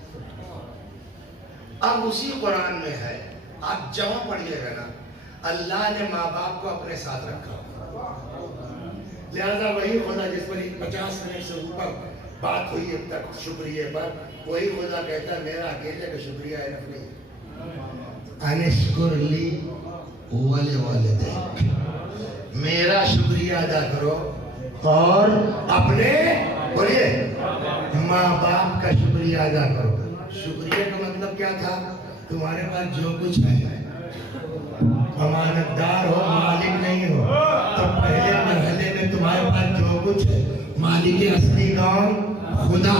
اب اسی قرآن میں ہے، آپ جمع پڑھیے گا نا، اللہ نے ماں باپ کو اپنے ساتھ رکھا. لہذا وہی خدا جس پر 50 منٹ سے اوپر بات ہوئی اب تک شکریہ پر، وہی خدا کہتا ہے میرا اکیلے کا شکریہ ہے نہیں. انشکر لی ولوالدیک، میرا شکریہ ادا کرو اور اپنے بولیے ماں باپ کا شکریہ ادا کرو. شکریہ کا مطلب کیا تھا؟ تمہارے پاس جو کچھ ہے، امانت دار ہو، مالک نہیں ہو، تو پہلے مرحلے میں تمہارے پاس جو کچھ ہے، مالک اصلی کون؟ خدا.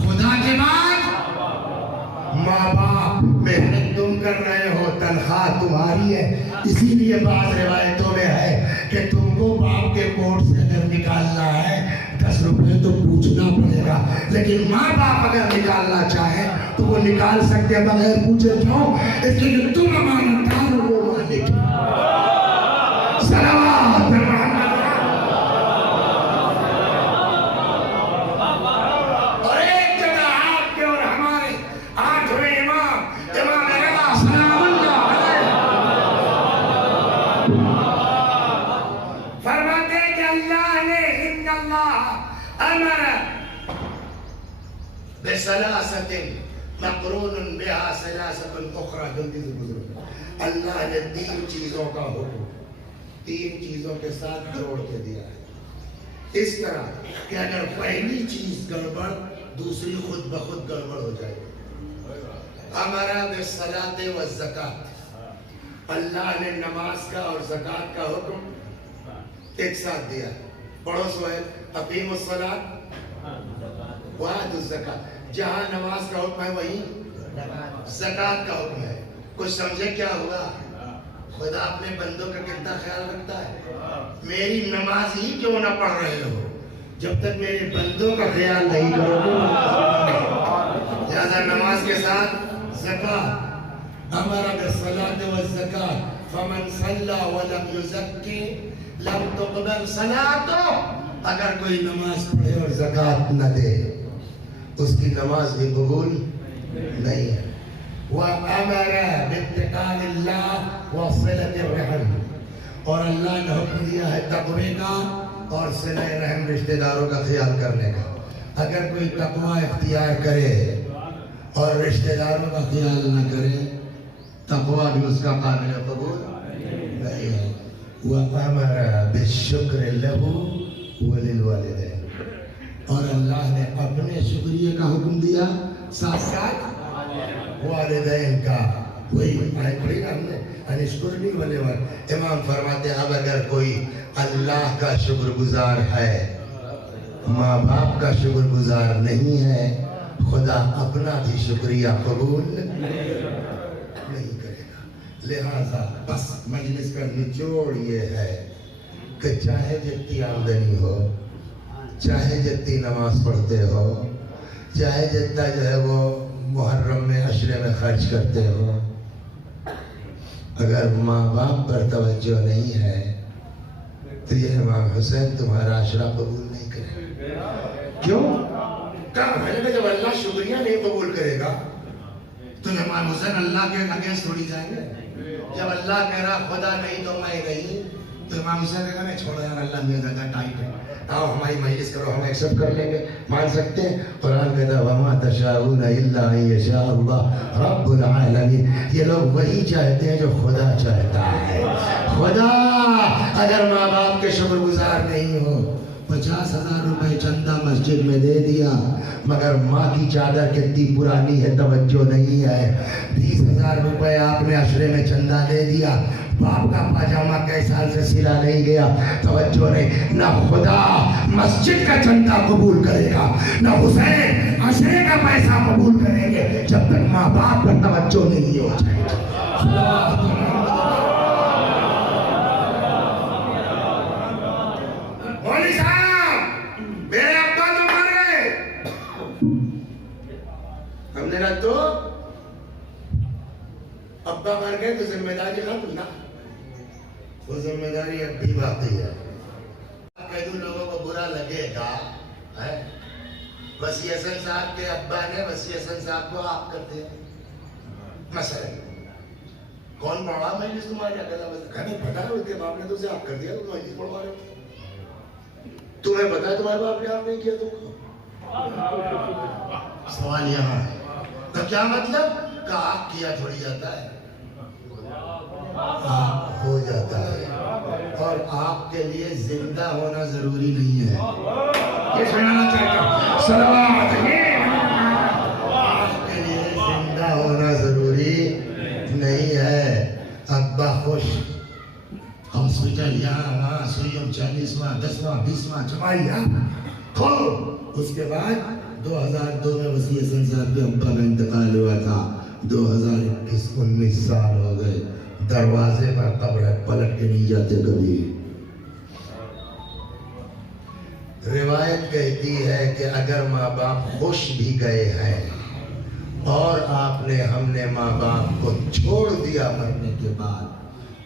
خدا کے بعد ماں باپ. محنت تم کر رہے ہو، تنخواہ تمہاری ہے. اسی لیے بعض روایتوں میں ہے کہ تم کو باپ کے کوٹ سے اگر نکالنا ہے 10 روپے تو پوچھنا پڑے گا، لیکن ماں باپ اگر نکالنا چاہے تو وہ نکال سکتے بغیر پوچھے. کیوں؟ اس لیے تم امانت دار ہو، وہ مالک. صلوات محمد. اور ایک جگہ آپ کے اور ہمارے 8ویں امام رضا سلام اللہ علیہ فرماتے ہیں کہ اللہ نے ان اللہ امر بثلاثۃ مقرون بها ثلاثۃ اخرى. جلدی سے گزرو. اللہ نے 3 چیزوں کا حکم 3 چیزوں کے ساتھ جوڑ کے دیا ہے، اس طرح کہ اگر پہلی چیز گڑبڑ دوسری خود بخود گڑبڑ ہو جائے. امر بالصلاۃ والزکاۃ، اللہ نے نماز کا اور زکات کا حکم ایک ساتھ دیا. پڑھو سوہیل، اقیموا الصلاۃ وآتوا الزکاۃ. جہاں نماز کا حکم ہے وہیں زکات کا حکم ہے. کچھ سمجھے کیا ہوگا؟ خدا اپنے بندوں کا کتنا خیال رکھتا ہے. میری نماز ہی کیوں نہ پڑھ رہے ہو جب تک میرے بندوں کا خیال نہیں کرو گے. لہذا نماز کے ساتھ زکات امر بالصلاۃ والزکات فمن صلى ولم يزكي لم تقبل صلاته. اگر کوئی نماز پڑھے اور زکات نہ دے اس کی نماز بھی قبول نہیں ہے. وَأَمَرَ بِاتِّقَاءِ اللَّهِ وَصِلَةِ الرَّحِمِ. اور اللہ نے حکم دیا ہے تقوی کا اور صلہ رحم رشتہ داروں کا خیال کرنے کا. اگر کوئی تقوی اختیار کرے اور رشتہ داروں کا خیال نہ کرے تقوی بھی اس کا قابل قبول نہیں ہے. وَأَمَرَ بِالشُّكْرِ لَهُ وَلِلْوَالِدَيْنِ. اور اللہ نے اپنے شکریہ کا حکم دیا ساتھ ساتھ والدین کا. وہی آیت پڑھی نا ہم نے انشکرنی والدین. امام فرماتے ہیں اب اگر کوئی اللہ کا شکر گزار ہے ماں باپ کا شکر گزار نہیں ہے خدا اپنا بھی شکریہ قبول نہیں کرے گا. لہذا بس مجلس کا نچوڑ یہ ہے کہ چاہے جتنی آمدنی ہو چاہے جتنی نماز پڑھتے ہو چاہے جتنا جو ہے وہ محرم میں عشرے میں خرچ کرتے ہو اگر ماں باپ پر توجہ نہیں ہے تو یہ امام حسین تمہارا عشرہ قبول نہیں کرے گا. کیوں؟ کہا میں نے جب اللہ شکریہ نہیں قبول کرے گا تو امام حسین اللہ کے اگینسٹ تھوڑی جائیں گے. جب اللہ کہہ رہا خدا نہیں تو میں نہیں تو امام حسین نے کہا نہیں چھوڑو یار اللہ میں زیادہ ٹائٹ ہے آؤ ہماری مجلس کرو ہم ایکسپٹ کر لیں گے مان سکتے ہیں. قرآن کہتا ہے وَمَا تَشَاءُونَ إِلَّا أَن يَشَاءَ اللَّهُ رَبُّ الْعَالَمِينَ. یہ لوگ وہی چاہتے ہیں جو خدا چاہتا ہے. خدا اگر ماں باپ کے شکر گزار نہیں ہو 50,000 روپے چندہ مسجد میں دے دیا مگر ماں کی چادر کتنی پرانی ہے توجہ نہیں ہے. 20,000 روپے آپ نے عشرے میں چندہ دے دیا باپ کا پاجامہ کئی سال سے سلا نہیں گیا توجہ نہیں. نہ خدا مسجد کا چندہ قبول کرے گا نہ حسین عشرے کا پیسہ قبول کریں گے جب تک ماں باپ پر توجہ نہیں ہو جائے گی. مولوی صاحب میرے ابا تو مر گئے ہم نے کہا تو ابا مر گئے تو ذمہ داری ختم نہ. وہ ذمہ داری اب بھی باقی ہے. کئی لوگوں کو برا لگے گا وسیع حسن صاحب کے ابا نے وسیع حسن صاحب کو آپ کرتے ہیں مثلا کون پڑھا میں جس تمہارے کہنے پتا ہے اس کے باپ نے تو اسے آپ کر دیا تو مجلس پڑھوا رہے ہو تمہیں پتا ہے تمہارے باپ نے آپ نہیں کیا تم کو. سوال یہاں ہے تو کیا مطلب کہ آپ کیا تھوڑی جاتا ہے آپ ہو جاتا ہے اور آپ کے لیے زندہ ہونا ضروری نہیں ہے. یہ سنانا چاہتا ہوں صلوات آپ کے لیے زندہ ہونا ضروری نہیں ہے. ابا خوش ہاسپٹل یہاں وہاں سوئیم 40واں 10واں 20واں چمائی خوب. اس کے بعد 2002 میں وسیع حسن صاحب کے ابا کا انتقال ہوا تھا. 2021 19 سال ہو گئے دروازے پر قبر ہے پلٹ کے نہیں جاتے کبھی. روایت کہتی ہے کہ اگر ماں باپ خوش بھی گئے ہیں اور آپ نے ہم نے ماں باپ کو چھوڑ دیا مرنے کے بعد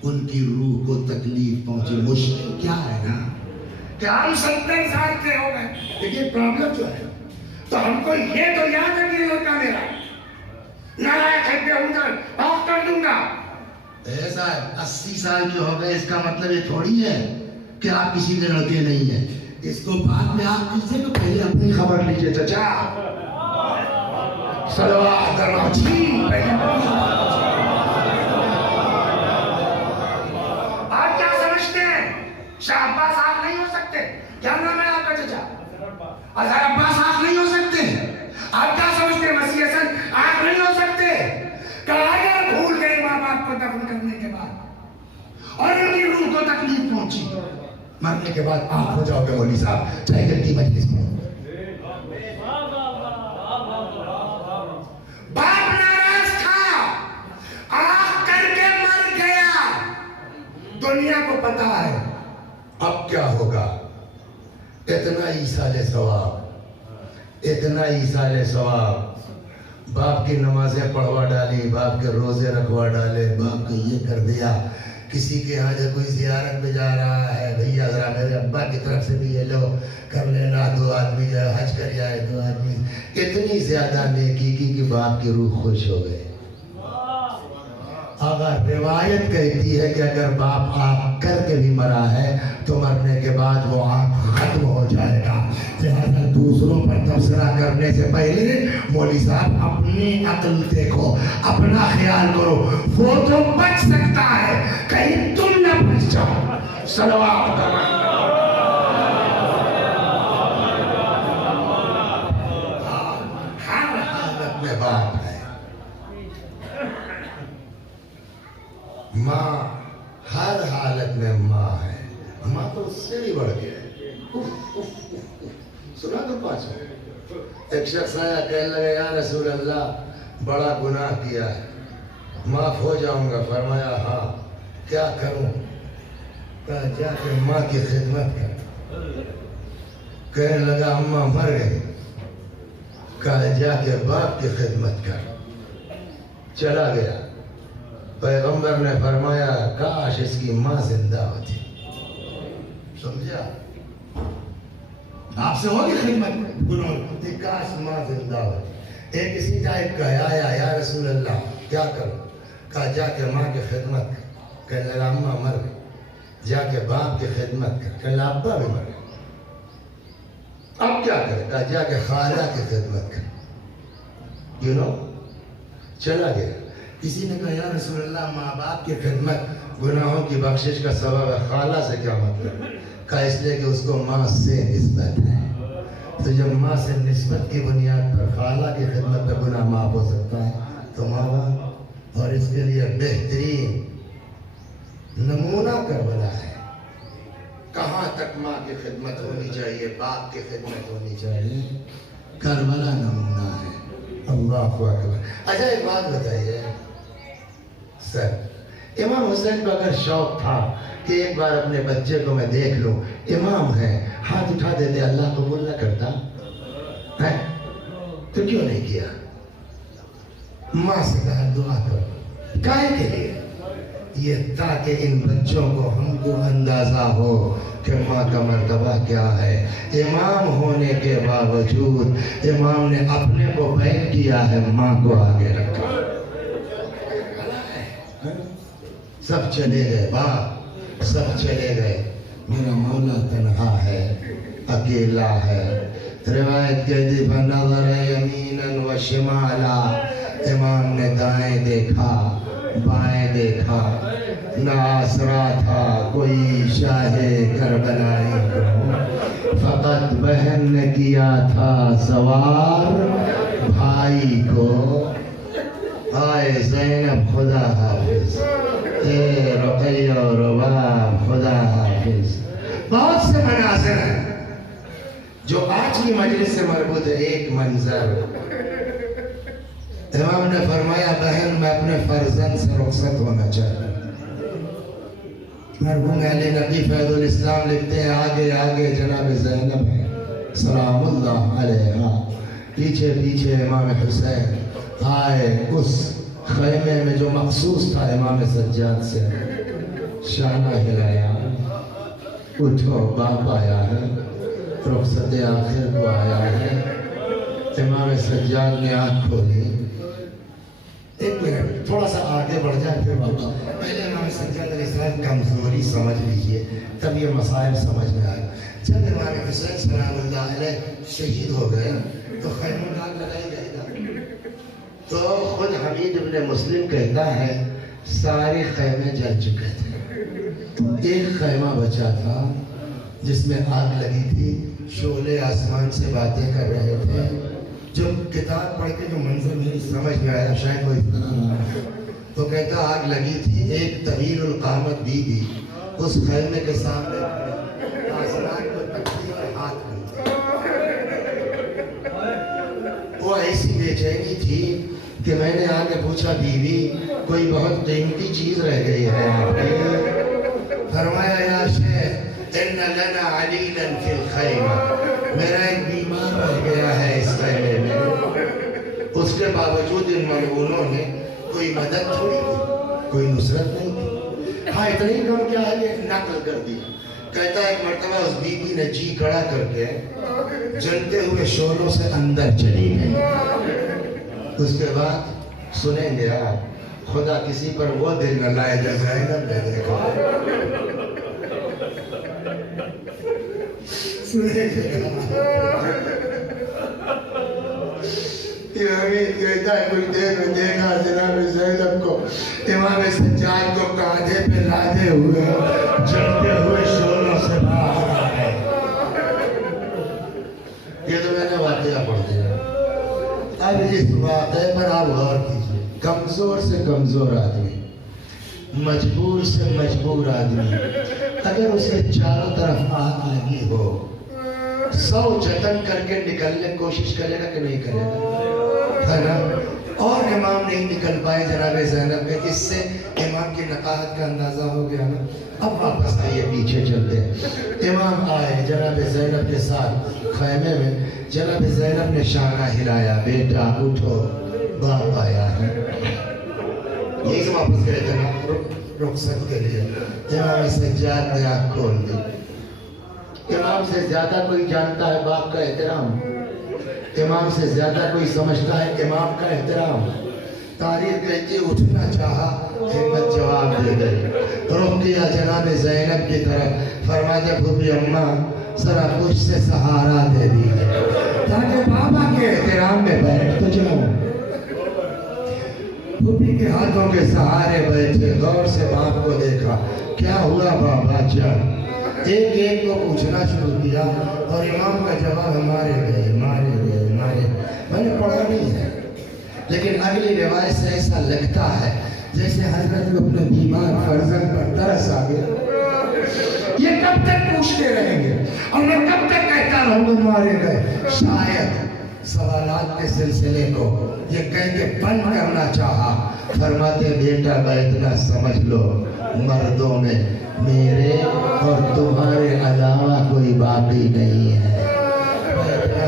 ان کی روح کو تکلیف پہنچی. مشکل کیا ہے نا کہ ہم 70 سال کے ہو گئے لیکن پرابلم جو ہے تو ہم کو یہ تو یاد رکھنے ہوتا میرا نارائن کھل پہ ہوں گا آف کر دوں گا. ایسا 80 سال کے ہو گئے اس کا مطلب یہ تھوڑی ہے کہ آپ کسی کے لڑکے نہیں ہیں. اس کو بعد میں آپ کسی کو پہلے اپنی خبر لیجئے چچا صلوات کراچی آپ کیا سمجھتے ہیں شاہ عباس آپ نہیں ہو سکتے؟ کیا نام ہے آپ کا چچا؟ اظہر عباس آپ نہیں ہو سکتے؟ آپ کیا سمجھتے ہیں وسیع حسن آپ نہیں ہو سکتے؟ اگر بھول گئے ماں باپ کو دفن کرنے کے بعد اور ان کی روح کو تکلیف پہنچی مرنے کے بعد آپ ہو جاؤ گے مولوی صاحب چاہے جلدی مجلس میں. باپ ناراض تھا آنکھ کر کے مر گیا پتا ہے اب کیا ہوگا. اتنا ایصال ثواب، اتنا ایصال ثواب. باپ کی نمازیں پڑھوا ڈالی، باپ کے روزے رکھوا ڈالے، باپ کو یہ کر دیا. کسی کے یہاں جب کوئی زیارت میں جا رہا ہے، بھیا ذرا میرے ابا کی طرف سے بھی یہ لو کر لینا، 2 آدمی جو حج کر جائے 2 آدمی. اتنی زیادہ نیکی کی کہ باپ کی روح خوش ہو گئے. اگر روایت کہتی ہے کہ اگر باپ آنکھ کر کے بھی مرا ہے تو مرنے کے بعد وہ آنکھ ختم ہو جائے گا. لہٰذا دوسروں پر تبصرہ کرنے سے پہلے مولوی صاحب اپنی عقل دیکھو، اپنا خیال کرو. وہ تو بچ سکتا ہے، کہیں تم نہ بچ جاؤ. صلوات ہر حالت میں باپ ہے. ماں ہر حالت میں ماں ہے. ماں تو اس سے بھی بڑھ گیا ہے. سنا تو 5 ایک شخص آیا کہنے لگا یا رسول اللہ بڑا گناہ کیا ہے، معاف ہو جاؤں گا. فرمایا ہاں کیا کروں؟ کہا جا کے ماں کی خدمت کر. کہنے لگا اماں مر گئی. کہا جا کے باپ کی خدمت کر. چلا گیا. پیغمبر نے فرمایا کاش اس کی ماں زندہ ہوتی. سمجھا؟ آپ سے ہوگی خدمت گناہ، کاش ماں زندہ ہوتی. ایک اسی ٹائپ کا آیا یا رسول اللہ کیا کروں؟ کہا جا کے ماں کی خدمت کر. کہنے لگا اماں مر گئی. جا کے باپ کی خدمت کر. کہنے لگا ابا بھی مر گئے. اب کیا کرے؟ کہا جا کے خالہ کی خدمت کر. چلا گیا. کسی نے کہا یا رسول اللہ ماں باپ کی خدمت گناہوں کی بخشش کا سبب ہے، خالہ سے کیا مطلب؟ کہا اس لیے کہ اس کو ماں سے نسبت ہے. تو جب ماں سے نسبت کی بنیاد پر خالہ کی خدمت پہ گناہ معاف ہو سکتا ہے تو ماں باپ، اور اس کے لیے بہترین نمونہ کربلا ہے. کہاں تک ماں کی خدمت ہونی چاہیے، باپ کی خدمت ہونی چاہیے. کربلا نمونہ ہے. اللہ اکبر. اچھا ایک بات بتائیے سر، امام حسین کو اگر شوق تھا کہ ایک بار اپنے بچے کو میں دیکھ لوں، امام ہے، ہاتھ اٹھا دیتے، اللہ قبول نہ کرتا ہے تو کیوں نہیں کیا؟ ماں سے کہا دعا کرو. کائے کے لیے؟ یہ تاکہ ان بچوں کو ہم کو اندازہ ہو کہ ماں کا مرتبہ کیا ہے. امام ہونے کے باوجود امام نے اپنے کو بیک کیا ہے، ماں کو آگے رکھا. سب چلے گئے، باپ سب چلے گئے، میرا مولا تنہا ہے، اکیلا ہے. روایت کہتی فنظر یمینا و شمالا، امام نے دائیں دیکھا بائیں دیکھا، نہ آسرا تھا کوئی شاہ کربلائی کو، فقط بہن نے کیا تھا سوار بھائی کو. آئے زینب خدا حافظ، اے رقیہ و رباب خدا حافظ. بہت سے مناظر ہیں جو آج کی مجلس سے مربوط ہے. ایک منظر امام نے فرمایا بہن میں اپنے فرزند سے رخصت ہونا چاہتا ہوں. مرحوم اہل نبی فیض الاسلام لکھتے ہیں آگے آگے جناب زینب ہے سلام اللہ علیہا، پیچھے پیچھے امام حسین. آئے اس خیمے میں جو مخصوص تھا امام سجاد سے، شانہ ہلایا، اٹھو باپ آیا ہے، رخصت آخر کو آیا ہے. امام سجاد نے آنکھ کھولی. ایک منٹ تھوڑا سا آگے بڑھ جائے پھر واپس. پہلے امام سجاد علیہ السلام کمزوری سمجھ لیجئے تب یہ مسائل سمجھ میں آئے. جب امام حسین سلام اللہ علیہ شہید ہو گئے تو خیمہ ڈال لگائی جائے گا. تو خود حمید ابن مسلم کہتا ہے سارے خیمے جل چکے تھے، ایک خیمہ بچا تھا جس میں آگ لگی تھی، شعلے آسمان سے باتیں کر رہے تھے. جو کتاب پڑھ کے جو منظر میری سمجھ میں آیا شاید وہ اتنا تو کہتا آگ لگی تھی، ایک طویل القامت بی بی اس خیمے کے سامنے آسمان کو تکتی اور ہاتھ بنتے. وہ ایسی بے چینی تھی کہ میں نے آگے پوچھا بیوی کوئی بہت قیمتی چیز رہ گئی ہے آپ کی؟ فرمایا یا شیخ ان لنا علیلا فی الخیمہ، میرا ایک بیمار رہ گیا ہے اس خیمے میں، اس کے باوجود ان ملعونوں نے کوئی مدد تھوڑی کی، کوئی نصرت نہیں کی، ہاں اتنا ہی کم کیا ہے یہ نقل کر دیا۔ کہتا ہے ایک مرتبہ اس بی بی نے جی کھڑا کر کے جلتے ہوئے شعلوں سے اندر چلی گئی۔ اس کے بعد سنیں گے آپ، خدا کسی پر وہ دل نہ لائے جو زینب نے دیکھا، سنیں گے کہتا ہے کچھ دیر میں دیکھا جناب زینب کو امام سجاد کو کاندھے پہ لادے ہوئے جلتے ہوئے شعلوں سے باہر آئے۔ یہ تو میں نے واقعہ پڑھ دیا۔ اب اس واقعے پر آپ غور کیجیے، کمزور سے کمزور آدمی، مجبور سے مجبور آدمی، اگر اسے چاروں طرف آگ لگی ہو 100 جتن کر کے نکلنے کی کوشش کرے گا کہ نہیں کرے گا، ہے نا؟ اور امام نہیں نکل پائے جناب زینب میں، اس سے امام کی نقاہت کا اندازہ ہو گیا نا۔ اب واپس آئیے پیچھے چلتے ہیں۔ امام آئے جناب زینب کے ساتھ خیمے میں، جناب زینب نے شانہ ہلایا، بیٹا اٹھو باپ آیا ہے، یہی سے واپس گئے تھے نا رخصت کے لیے۔ امام سجاد نے آنکھ کھول دی۔ امام سے زیادہ کوئی جانتا ہے باپ کا احترام، امام سے زیادہ کوئی سمجھتا ہے امام کا احترام۔ تاریخ کہتی اٹھنا چاہا، ہمت جواب دے گئی، رخ کیا جناب زینب کی طرف، فرماتے پھوپھی اماں ذرا کچھ سے سہارا دے دیجیے تاکہ بابا کے احترام میں بیٹھ تو جاؤں۔ پھوپھی کے ہاتھوں کے سہارے بیٹھے، غور سے باپ کو دیکھا، کیا ہوا بابا جان؟ ایک ایک کو پوچھنا شروع کیا اور امام کا جواب مارے گئے۔ میں نے پڑھا نہیں ہے لیکن اگلی روایت سے ایسا لگتا ہے جیسے حضرت کو اپنے بیمار فرزند پر ترس آ گیا۔ یہ کب تک پوچھتے رہیں گے اور میں کب تک کہتا رہوں گا مارے گئے؟ شاید سوالات کے سلسلے کو یہ کہہ کے بند کرنا چاہا۔ فرماتے بیٹا اتنا سمجھ لو، مردوں میں میرے اور تمہارے علاوہ کوئی باقی نہیں ہے۔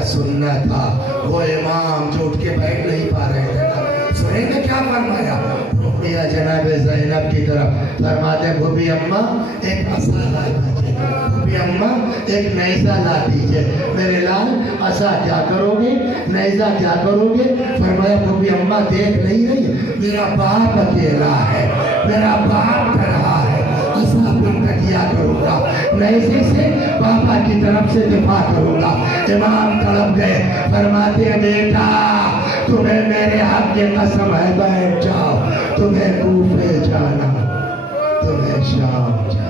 سننا تھا وہ امام جو اٹھ کے بیٹھ نہیں پا رہے تھے، سنیں گے کیا فرمایا؟ رخیہ جناب زینب کی طرف، فرماتے بھوبی اماں ایک عصا لا دیجیے، بھوبی اماں ایک نیزہ لا دیجیے۔ میرے لال عصا کیا کرو گے، نیزہ کیا کرو گے؟ فرمایا بھوبی اماں دیکھ نہیں رہی، میرا باپ اکیلا ہے، میرا باپ تنہا ہے، عصا پہ تکیہ کروں گا، نیزے سے بابا کی طرف سے دفاع کروں گا۔ امام تڑپ گئے، فرماتے ہیں بیٹا تمہیں میرے حق کی قسم ہے، بیٹھ جاؤ، تمہیں کوفے جانا، تمہیں شام جانا۔